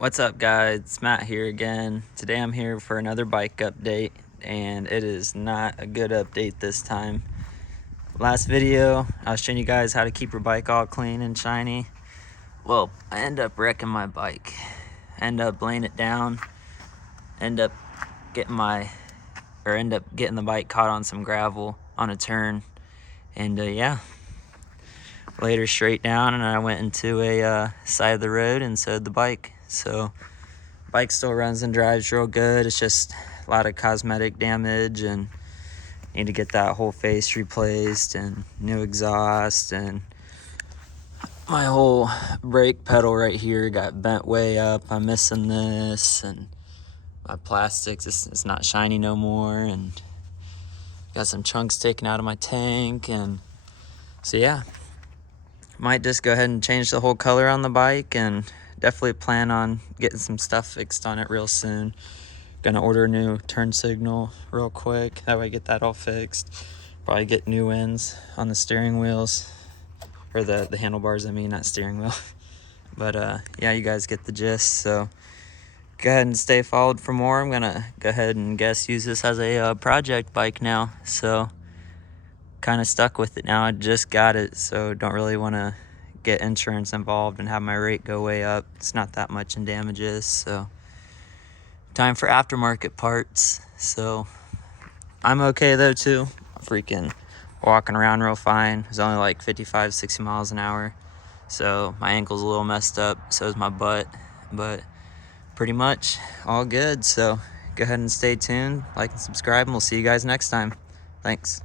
What's up, guys? It's Matt here again. Today I'm here for another bike update, and it is not a good update this time. Last video I was showing you guys how to keep your bike all clean and shiny. Well, I end up wrecking my bike, end up laying it down, end up getting the bike caught on some gravel on a turn, and yeah, laid her straight down, and I went into a side of the road and sewed the bike. So bike still runs and drives real good. It's just a lot of cosmetic damage, and need to get that whole face replaced and new exhaust, and my whole brake pedal right here got bent way up. I'm missing this, and my plastics, it's not shiny no more, and got some chunks taken out of my tank. And so yeah, might just go ahead and change the whole color on the bike, and definitely plan on getting some stuff fixed on it real soon. Gonna order a new turn signal real quick, that way I get that all fixed. Probably get new ends on the steering wheels, or the handlebars, I mean, not steering wheel. But yeah, you guys get the gist. So go ahead and stay followed for more. I'm gonna go ahead and use this as a project bike now. So kind of stuck with it now. I just got it, so don't really want to get insurance involved and have my rate go way up. It's not that much in damages, so time for aftermarket parts. So I'm okay though too. I'm freaking walking around real fine. It was only like 55, 60 miles an hour. So my ankle's a little messed up, so is my butt, but pretty much all good. So go ahead and stay tuned, like and subscribe, and we'll see you guys next time. Thanks.